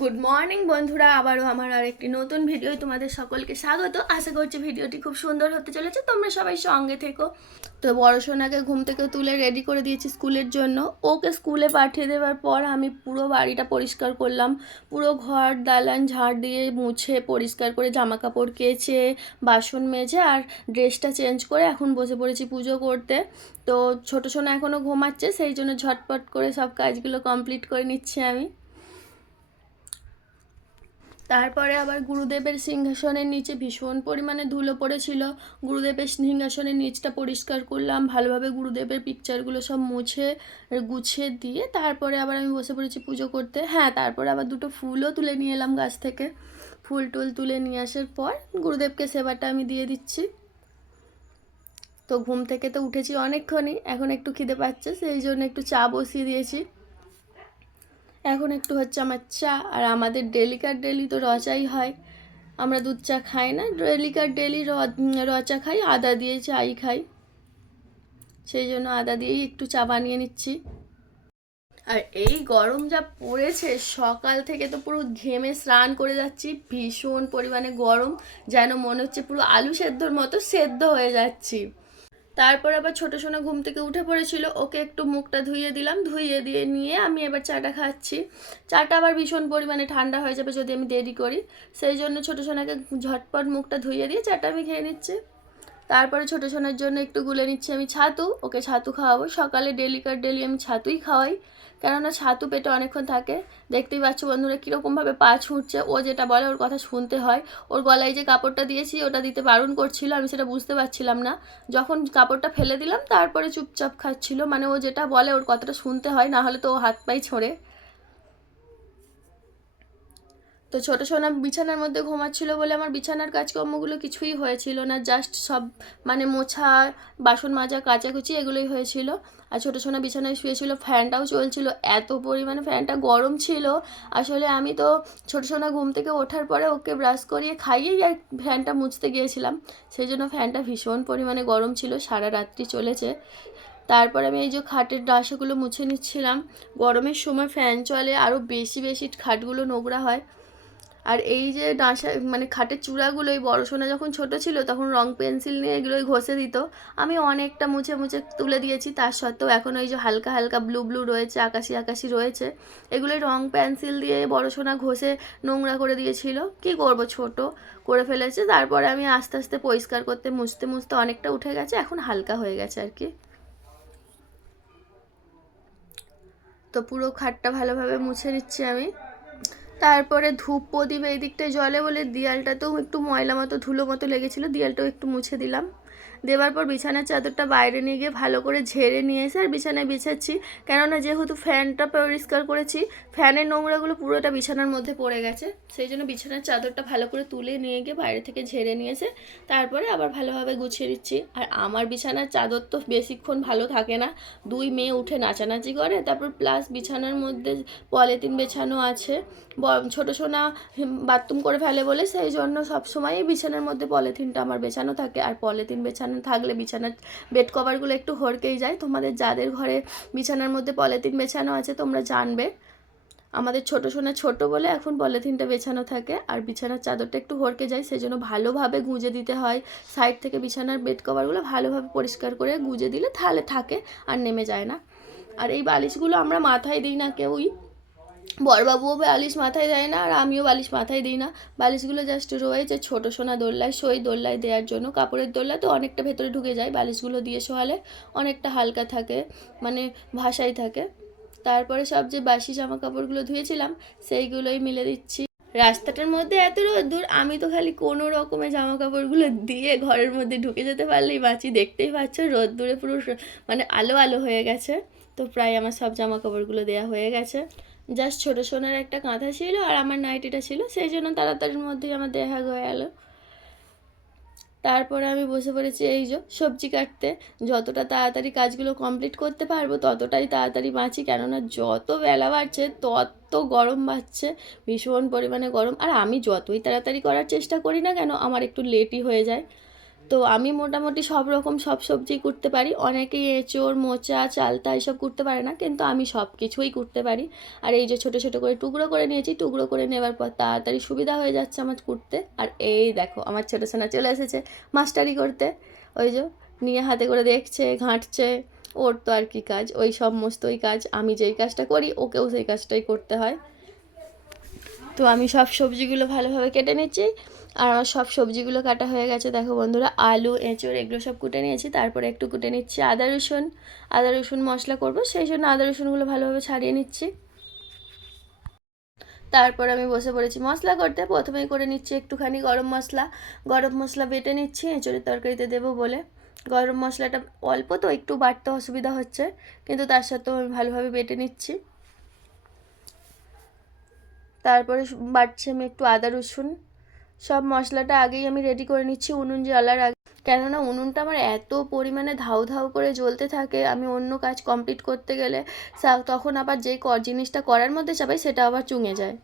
Good morning বন্ধুরা, আবারও আমার আরেকটি নতুন ভিডিও তোমাদের সকলকে স্বাগত। আশা করছি ভিডিওটি খুব সুন্দর হতে চলেছে, তোমরা সবাই সঙ্গে থেকো। তো বড় সোনাকে ঘুম থেকে তুলে রেডি করে দিয়েছি স্কুলের জন্য। ওকে স্কুলে পাঠিয়ে দেওয়ার পর আমি পুরো বাড়িটা পরিষ্কার করলাম, পুরো ঘর দালান ঝাড় দিয়ে মুছে পরিষ্কার করে জামা কাপড় কেচে বাসন মেজে আর ড্রেসটা চেঞ্জ করে এখন বসে পড়েছি পুজো করতে। তো ছোটো সোনা এখনও ঘুমাচ্ছে, সেই জন্য ঝটপট করে সব কাজগুলো কমপ্লিট করে নিচ্ছি আমি। তারপরে আবার গুরুদেবের সিংহাসনের নিচে ভীষণ পরিমাণে ধুলো পড়েছিল। গুরুদেবের সিংহাসনের নিচটা পরিষ্কার করলাম, ভালোভাবে গুরুদেবের পিকচারগুলো সব মুছে গুছিয়ে দিয়ে তারপরে আবার আমি বসে পড়েছি পুজো করতে। হ্যাঁ, তারপরে আবার দুটো ফুলও তুলে নিয়ে এলাম গাছ থেকে। ফুল টুল তুলে নিয়ে আসার পর গুরুদেবকে সেবাটা আমি দিয়ে দিচ্ছি। তো ঘুম থেকে তো উঠেছি অনেকক্ষণই, এখন একটু খিদে পাচ্ছে, সেই জন্য একটু চা বসিয়ে দিয়েছি। এখন একটু হচ্ছে আমার চা, আর আমাদের ডেলিকার ডেলি তো রচাই হয়, আমরা দুধ চা খাই না, ডেলিকার ডেলি রচা খাই, আদা দিয়ে চাই খাই, সেই জন্য আদা দিয়েই একটু চা বানিয়ে নিচ্ছি। আর এই গরম যা পড়েছে, সকাল থেকে তো পুরো ঘেমে স্নান করে যাচ্ছি, ভীষণ পরিমাণে গরম, যেন মনে হচ্ছে পুরো আলু সেদ্ধর মতো সেদ্ধ হয়ে যাচ্ছি। তারপর আবার ছোটো সোনা ঘুম থেকে উঠে পড়েছিল, ওকে একটু মুখটা ধুইয়ে দিলাম, ধুইয়ে দিয়ে নিয়ে আমি এবার চাটা খাচ্ছি। চাটা আবার ভীষণ পরিমাণে ঠান্ডা হয়ে যাবে যদি আমি দেরি করি, সেই জন্য ছোটো সোনাকে ঝটপট মুখটা ধুইয়ে দিয়ে চাটা আমি খেয়ে নিচ্ছি। তারপরে ছোটো সোনার জন্য একটু গুলে নিচ্ছি আমি ছাতু, ওকে ছাতু খাওয়াবো। সকালে ডেলিকার ডেলি আমি ছাতুই খাওয়াই, কেননা ছাতু পেটে অনেকক্ষণ থাকে। দেখতেই পাচ্ছ বন্ধুরা কীরকমভাবে পা ছুঁড়ছে, ও যেটা বলে ওর কথা শুনতে হয়। ওর গলায় যে কাপড়টা দিয়েছি ওটা দিতে বারণ করছিল, আমি সেটা বুঝতে পারছিলাম না। যখন কাপড়টা ফেলে দিলাম তারপরে চুপচাপ খাচ্ছিল, মানে ও যেটা বলে ওর কথাটা শুনতে হয়, না হলে তো ও হাত পাই ছোঁড়ে। তো ছোটো সোনা বিছানার মধ্যে ঘুমাচ্ছিল বলে আমার বিছানার কাজকর্মগুলো কিছুই হয়েছিল না, জাস্ট সব মানে মোছা, বাসন মাজা, কাচাকুচি এগুলোই হয়েছিল। আর ছোটো সোনা বিছানায় শুয়েছিল, ফ্যানটাও চলছিল, এত পরিমাণে ফ্যানটা গরম ছিল। আসলে আমি তো ছোটো সোনা ঘুম থেকে ওঠার পরে ওকে ব্রাশ করিয়ে খাইয়েই আর ফ্যানটা মুছতে গিয়েছিলাম, সেই জন্য ফ্যানটা ভীষণ পরিমাণে গরম ছিল, সারা রাত্রি চলেছে। তারপর আমি এই যে খাটের ডাঁশাগুলো মুছে নিচ্ছিলাম। গরমের সময় ফ্যান চলে আরও বেশি বেশি খাটগুলো নোংরা হয়। আর এই যে ডাঁশা মানে খাটের চূড়াগুলো, এই বড় সোনা যখন ছোট ছিল তখন রং পেন্সিল নিয়ে এগুলোই ঘষে দিত, আমি অনেকটা মুছে মুছে তুলে দিয়েছি, তার সত্ত্বেও এখন ওই যে হালকা হালকা ব্লু ব্লু রয়েছে, আকাশি আকাশি রয়েছে, এগুলোই রং পেন্সিল দিয়ে বড় সোনা ঘষে নোংরা করে দিয়েছিল। কি করব, ছোট করে ফেলেছে। তারপরে আমি আস্তে আস্তে পরিষ্কার করতে মুছতে মুছতে অনেকটা উঠে গেছে, এখন হালকা হয়ে গেছে আর কি। তো পুরো খাটটা ভালোভাবে মুছে নিচ্ছি আমি। তারপরে ধূপ প্রদীপ এই দিকটায় জ্বলে বলে দেয়ালটাতেও একটু ময়লা মতো ধুলো মতো লেগেছিলো, দেয়ালটাও একটু মুছে দিলাম। দেওয়ার পর বিছানার চাদরটা বাইরে নিয়ে গিয়ে ভালো করে ঝেড়ে নিয়ে এসে আর বিছানায় বিছাচ্ছি, কেননা যেহেতু ফ্যানটা পরিষ্কার করেছি, ফ্যানের নোংরাগুলো পুরোটা বিছানার মধ্যে পড়ে গেছে, সেই জন্য বিছানার চাদরটা ভালো করে তুলে নিয়ে গিয়ে বাইরে থেকে ঝেড়ে নিয়ে এসে তারপরে আবার ভালোভাবে গুছিয়ে দিচ্ছি। আর আমার বিছানার চাদর তো বেশিক্ষণ ভালো থাকে না, দুই মেয়ে উঠে নাচানাচি করে, তারপর প্লাস বিছানার মধ্যে পলিথিন বেছানো আছে, ছোটো সোনা বাথরুম করে ফেলে বলে, সেই জন্য সবসময়ই বিছানার মধ্যে পলিথিনটা আমার বেছানো থাকে। আর পলিথিন বেছানো থাকলে বিছানার বেড কভারগুলো একটু হড়কেই যায়, তোমাদের যাদের ঘরে বিছানার মধ্যে পলিথিন বেছানো আছে তোমরা জানবে। আমাদের ছোটো সোনা ছোটো বলে এখন পলিথিনটা বেছানো থাকে, আর বিছানার চাদরটা একটু হড়কে যায়, সেই জন্য ভালোভাবে গুঁজে দিতে হয়। সাইড থেকে বিছানার বেড কভারগুলো ভালোভাবে পরিষ্কার করে গুঁজে দিলে তাহলে থাকে আর নেমে যায় না। আর এই বালিশগুলো আমরা মাথায় দিই না কেউই, বড়বাবুও বালিশ মাথায় দেয় না আর আমিও বালিশ মাথায় দিই না, বালিশগুলো জাস্ট রয়েছে ছোটো সোনা দোল্লায় শোয়, দোল্লায় দেওয়ার জন্য। কাপড়ের দোল্লা তো অনেকটা ভেতরে ঢুকে যায়, বালিশগুলো দিয়ে শোয়ালে অনেকটা হালকা থাকে, মানে ভাসাই থাকে। তারপরে সব যে বাসি জামা কাপড়গুলো ধুয়েছিলাম সেইগুলোই মিলে দিচ্ছি। রাস্তাটার মধ্যে এত রোদ্দুর, আমি তো খালি কোনো রকমের জামা কাপড়গুলো দিয়ে ঘরের মধ্যে ঢুকে যেতে পারলেই বাঁচি। দেখতেই পাচ্ছ রোদ্দুরে পুরো মানে আলো আলো হয়ে গেছে। তো প্রায় আমার সব জামা কাপড়গুলো দেওয়া হয়ে গেছে, জাস্ট ছোটো সোনার একটা কাঁথা ছিল আর আমার নাইটিটা ছিল, সেই জন্য তাড়াতাড়ির মধ্যেই আমার দেখা হয়ে গেল। তারপরে আমি বসে পড়েছি এই যে সবজি কাটতে, যতটা তাড়াতাড়ি কাজগুলো কমপ্লিট করতে পারবো ততটাই তাড়াতাড়ি বাঁচি, কেননা যত বেলা বাড়ছে তত গরম বাড়ছে, ভীষণ পরিমাণে গরম। আর আমি যতই তাড়াতাড়ি করার চেষ্টা করি না কেন আমার একটু লেটই হয়ে যায়। তো আমি মোটামুটি সব রকম সব সবজি করতে পারি। অনেকেই এঁচোড়, মোচা, চালতা এসব করতে পারে না, কিন্তু আমি সব কিছুই করতে পারি। আর এই যে ছোটো ছোটো করে টুকরো করে নিয়েছি, টুকরো করে নেওয়ার পর তাড়াতাড়ি সুবিধা হয়ে যাচ্ছে আমার করতে। আর এই দেখো আমার ছোটো সোনা চলে এসেছে মাস্টারি করতে। ওই যে নিয়ে হাতে করে দেখছে, ঘাঁটছে। ওর তো আর কি কাজ, ওই সমস্তই কাজ। আমি যেই কাজটা করি ওকেও সেই কাজটাই করতে হয়। তো আমি সব সবজিগুলো ভালোভাবে কেটে নিচ্ছি। আর আমার সব সবজিগুলো কাটা হয়ে গেছে। দেখো বন্ধুরা, আলু, এঁচড় এগুলো সব কুটে নিয়েছি। তারপরে একটু কুটে নিচ্ছি আদা রসুন মশলা করব, সেই জন্য আদা রসুনগুলো ভালোভাবে ছাড়িয়ে নিচ্ছি। তারপর আমি বসে পড়েছি মশলা করতে। প্রথমেই করে নিচ্ছি একটুখানি গরম মশলা বেটে নিচ্ছি এঁচড়ের তরকারিতে দেবো বলে। গরম মশলাটা অল্প তো একটু বাটতে অসুবিধা হচ্ছে, কিন্তু তার সাথেও আমি ভালোভাবে বেটে নিচ্ছি। তারপরে বাটছি আমি একটু আদা রসুন। সব মশলাটা আগেই আমি রেডি করে নিচ্ছি উনুন জ্বালার আগে, কেননা উনুনটা আমার এত পরিমাণে ধাউ ধাউ করে জ্বলতে থাকে, আমি অন্য কাজ কমপ্লিট করতে গেলে তখন আবার যেই জিনিসটা করার মধ্যে চাপাই সেটা আবার চুঙে যায়।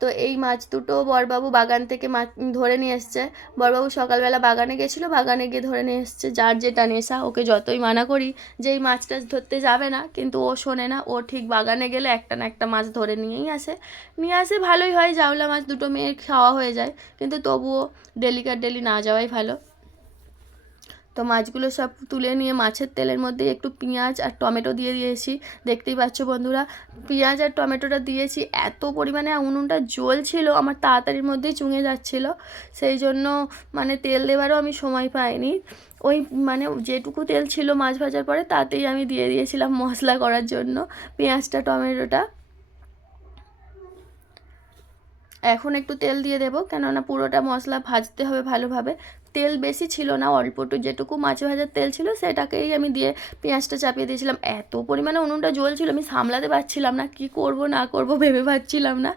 তো এই মাছ দুটো বড়বাবু বাগান থেকে মাছ ধরে নিয়ে এসছে। বড়বাবু সকালবেলা বাগানে গেছিলো, বাগানে গিয়ে ধরে নিয়ে এসছে। যার যেটা নেশা, ওকে যতই মানা করি যে এই মাছ টাছ ধরতে যাবে না, কিন্তু ও শোনে না। ও ঠিক বাগানে গেলে একটা না একটা মাছ ধরে নিয়ে আসে। ভালোই হয়, জাউলা মাছ দুটো মেয়ের খাওয়া হয়ে যায়, কিন্তু তবুও ডেলি না যাওয়াই ভালো। তো মাছগুলো সব তুলে নিয়ে মাছের তেলের মধ্যে একটু পেঁয়াজ আর টমেটো দিয়ে দিয়েছি। দেখতেই পাচ্ছ বন্ধুরা, পেঁয়াজ আর টমেটোটা দিয়েছি। এত পরিমাণে উনুনটা জ্বলছিল, আমার তাড়াতাড়ির মধ্যেই চুঙে যাচ্ছিল, সেই জন্য মানে তেল দেওয়ারও আমি সময় পাইনি। ওই মানে যেটুকু তেল ছিল মাছ ভাজার পরে তাতেই আমি দিয়ে দিয়েছিলাম মশলা করার জন্য পেঁয়াজটা, টমেটোটা। এখন একটু তেল দিয়ে দেবো, কেননা পুরোটা মশলা ভাজতে হবে ভালোভাবে। তেল বেশি ছিল না, অল্পটু যেটুকু মাছ ভাজার তেল ছিল সেটাকেই আমি দিয়ে পেঁয়াজটা চাপিয়ে দিয়েছিলাম। এত পরিমাণে উনুনটা জ্বলছিল, আমি সামলাতে পারছিলাম না, কি করব না করব ভেবে পাচ্ছিলাম না।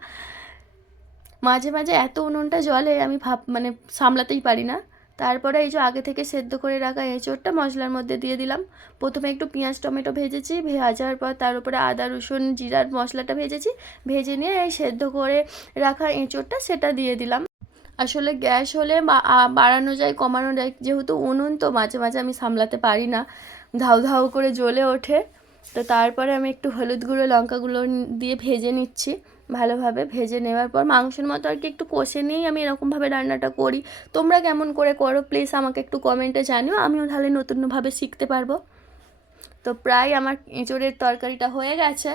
মাঝে মাঝে এত উনুনটা জ্বলে আমি মানে সামলাতেই পারি না। তারপরে এই যে আগে থেকে সেদ্ধ করে রাখা এঁচোড়টা মশলার মধ্যে দিয়ে দিলাম। প্রথমে একটু পেঁয়াজ টমেটো ভেজেছি, ভাজার পর তার উপরে আদা রসুন জিরার মশলাটা ভেজে নিয়ে এই সেদ্ধ করে রাখা এঁচোড়টা সেটা দিয়ে দিলাম। আসলে গ্যাস হলে বাড়ানো যায় কমানো যায়, যেহেতু উনুন তো মাঝে মাঝে আমি সামলাতে পারি না, ধাউ ধাউ করে জ্বলে ওঠে। তো তারপরে আমি একটু হলুদ গুঁড়ো লঙ্কা গুঁড়ো দিয়ে ভেজে নিচ্ছি। ভালোভাবে ভেজে নেওয়ার পর মাংসের মতো আর কি একটু কষে নিয়েই আমি এরকমভাবে রান্নাটা করি। তোমরা কেমন করে করো প্লিজ আমাকে একটু কমেন্টে জানিও, আমিও তাহলে নতুনভাবে শিখতে পারবো। তো প্রায় আমার এঁচোড়ের তরকারিটা হয়ে গেছে।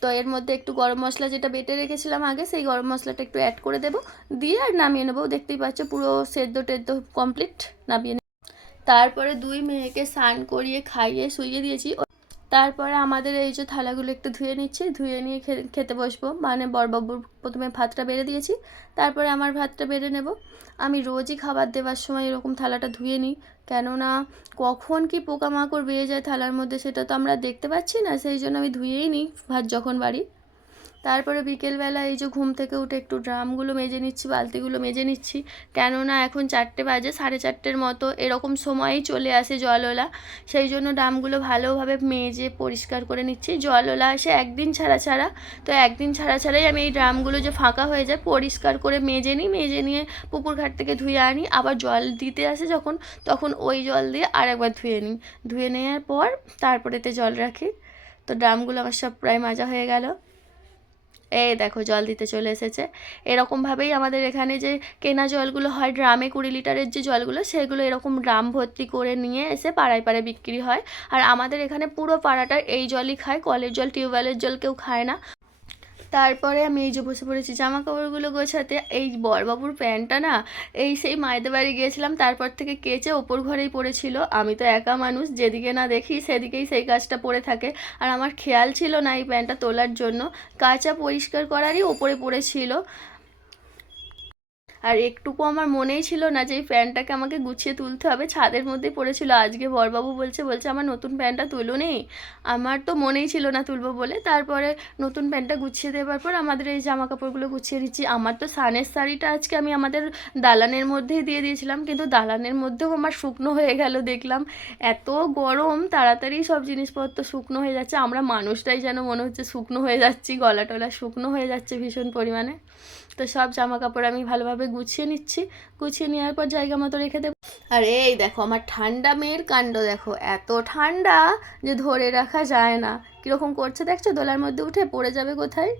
তো এর মধ্যে একটু গরম মশলা যেটা বেটে রেখেছিলাম আগে, সেই গরম মশলাটা একটু অ্যাড করে দেবো, দিয়ে আর নামিয়ে নেবো। দেখতেই পাচ্ছ পুরো সেদ্ধ টেদ্ধ কমপ্লিট, নামিয়ে নেব। তারপরে দুই মেয়েকে স্নান করিয়ে খাইয়ে শুইয়ে দিয়েছি। তারপরে আমাদের এই যে থালাগুলো একটু ধুয়ে নিচ্ছি, ধুয়ে নিয়ে খেতে বসবো। মানে বড়বাবুর প্রথমে ভাতটা বেড়ে দিয়েছি, তারপরে আমার ভাতটা বেড়ে নেব। আমি রোজই খাবার দেওয়ার সময় এরকম থালাটা ধুয়ে নিই, কেননা কখন কি পোকামাকড় বেয়ে যায় থালার মধ্যে সেটা তো আমরা দেখতে পাচ্ছি না, সেই জন্য আমি ধুয়েই নিই ভাত যখন বাড়ি। তারপরে বিকেলবেলা এই যে ঘুম থেকে উঠে একটু ড্রামগুলো মেজে নিচ্ছি, বালতিগুলো মেজে নিচ্ছি, কেননা এখন 4টে বাজে, 4:30-এর মতো এরকম সময়ই চলে আসে জলওলা। সেই জন্য ড্রামগুলো ভালোভাবে মেজে পরিষ্কার করে নিচ্ছি। জলওলা আসে একদিন ছাড়া, তো একদিন ছাড়াই আমি এই ড্রামগুলো যে ফাঁকা হয়ে যায় পরিষ্কার করে মেজে নিয়ে পুকুর ঘাট থেকে ধুয়ে আনি। আবার জল দিতে আসে যখন, তখন ওই জল দিয়ে আরেকবার ধুয়ে নেওয়ার পর তারপরেতে জল রাখি। তো ড্রামগুলো আমার সব প্রায় মাজা হয়ে গেল। এই দেখো জল দিতে চলে এসেছে। এরকমভাবেই আমাদের এখানে যে কেনা জলগুলো হয় ড্রামে 20 লিটারের যে জলগুলো, সেগুলো এরকম ড্রাম ভর্তি করে নিয়ে এসে পাড়ায় বিক্রি হয়। আর আমাদের এখানে পুরো পাড়াটা এই জলই খায়, কলের জল টিউবওয়েলের জল কেউ খায় না। তারপরে আমি এই যে বসে পড়েছি জামা কাপড়গুলো গোছাতে। এই বড়বাবুর প্যান্টটা না, এই সেই মায়েদের বাড়ি গিয়েছিলাম তারপর থেকে কেচে ওপর ঘরেই পড়েছিল। আমি তো একা মানুষ, যেদিকে না দেখি সেদিকেই সেই কাজটা পড়ে থাকে, আর আমার খেয়াল ছিল না এই প্যান্টটা তোলার জন্য। কাচা পরিষ্কার করারই ওপরে পড়েছিল, আর একটুকু আমার মনেই ছিল না যে এই প্যান্টটাকে আমাকে গুছিয়ে তুলতে হবে। ছাদের মধ্যেই পড়েছিল। আজকে বড়বাবু বলছে আমার নতুন প্যান্টটা তুলো নেই। আমার তো মনেই ছিল না তুলবো বলে। তারপরে নতুন প্যান্টটা গুছিয়ে দেওয়ার পর আমাদের এই জামা কাপড়গুলো গুছিয়ে দিচ্ছি। আমার তো সানের শাড়িটা আজকে আমি আমাদের দালানের মধ্যেই দিয়ে দিয়েছিলাম, কিন্তু দালানের মধ্যেও আমার শুকনো হয়ে গেল। দেখলাম এত গরম, তাড়াতাড়ি সব জিনিসপত্র শুকনো হয়ে যাচ্ছে, আমরা মানুষটাই যেন মনে হচ্ছে শুকনো হয়ে যাচ্ছি, গলা টলা শুকনো হয়ে যাচ্ছে ভীষণ পরিমাণে। তো সব জামা কাপড় আমি ভালোভাবে গুছিয়ে নিচ্ছি, গুছিয়ে নেওয়ার পর জায়গা মতো রেখে দেবো। আর এই দেখো আমার ঠান্ডা মেয়ের কাণ্ড দেখো, এত ঠান্ডা যে ধরে রাখা যায় না, কীরকম করছে দেখছো, দোলার মধ্যে উঠে পড়ে যাবে কোথায়।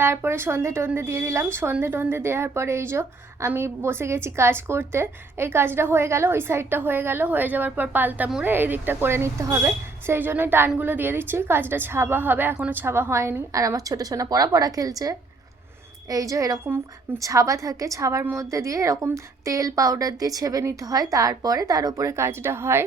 তারপরে সন্ধে টন্ধে দিয়ে দিলাম, সন্ধে টন্ধে দেওয়ার পরে এই যে আমি বসে গেছি কাজ করতে। এই কাজটা হয়ে গেল, ওই সাইডটা হয়ে গেল, হয়ে যাওয়ার পর পাল্টা মুড়ে এই দিকটা করে নিতে হবে, সেই জন্যই টানগুলো দিয়ে দিচ্ছি। কাজটা ছাবা হবে, এখনও ছাবা হয়নি। আর আমার ছোটো সোনা পড়া খেলছে। এই যে এরকম ছাবা থাকে, ছাবার মধ্যে দিয়ে এরকম তেল পাউডার দিয়ে ছেবে নিতে হয়, তারপরে তার উপরে কাজটা হয়।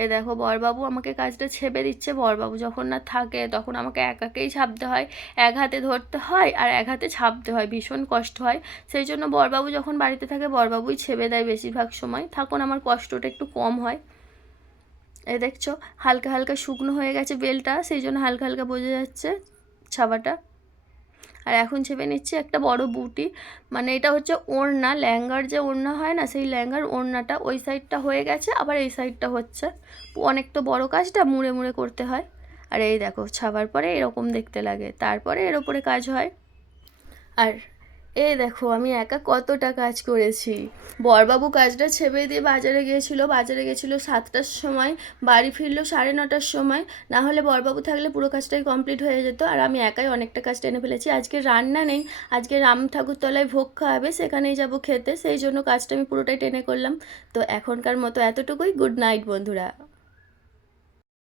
এই দেখো বরবাবু আমাকে কাজটা ছেপে দিচ্ছে। বরবাবু যখন না থাকে তখন আমাকে একাকেই ছাপতে হয়, এক হাতে ধরতে হয় আর এক হাতে ছাপতে হয়, ভীষণ কষ্ট হয়। সেই জন্য বরবাবু যখন বাড়িতে থাকে বরবাবুই ছেপে দেয় বেশিরভাগ সময়, তখন আমার কষ্টটা একটু কম হয়। এই দেখছো হালকা হালকা শুকনো হয়ে গেছে বেলটা, সেই জন্য হালকা হালকা বোঝা যাচ্ছে ছাবাটা। আর এখন ছেপে নিচ্ছি একটা বড় বুটি, মানে এটা হচ্ছে ওড়না, লেহেঙ্গার যে ওড়না হয় না, সেই লেহেঙ্গার ওড়নাটা ওই সাইডটা হয়ে গেছে, আবার এই সাইডটা হচ্ছে। অনেক তো বড় কাজটা মুড়ে মুড়ে করতে হয়। আর এই দেখো ছাবার পরে এরকম দেখতে লাগে, তারপরে এর ওপরে কাজ হয়। আর এই দেখো আমি একা কতটা কাজ করেছি। বরবাবু কাজটা ছেপে দিয়ে বাজারে গেছিলো 7টার সময়, বাড়ি ফিরলো 9:30টার সময়। না হলে বরবাবু থাকলে পুরো কাজটাই কমপ্লিট হয়ে যেত। আর আমি একাই অনেকটা কাজ টেনে ফেলেছি। আজকে রান্না নেই, আজকে রাম ঠাকুরতলায় ভোগ খাওয়াবে, সেখানেই যাব খেতে, সেই জন্য কাজটা আমি পুরোটাই টেনে করলাম। তো এখনকার মতো এতটুকুই। গুড নাইট বন্ধুরা।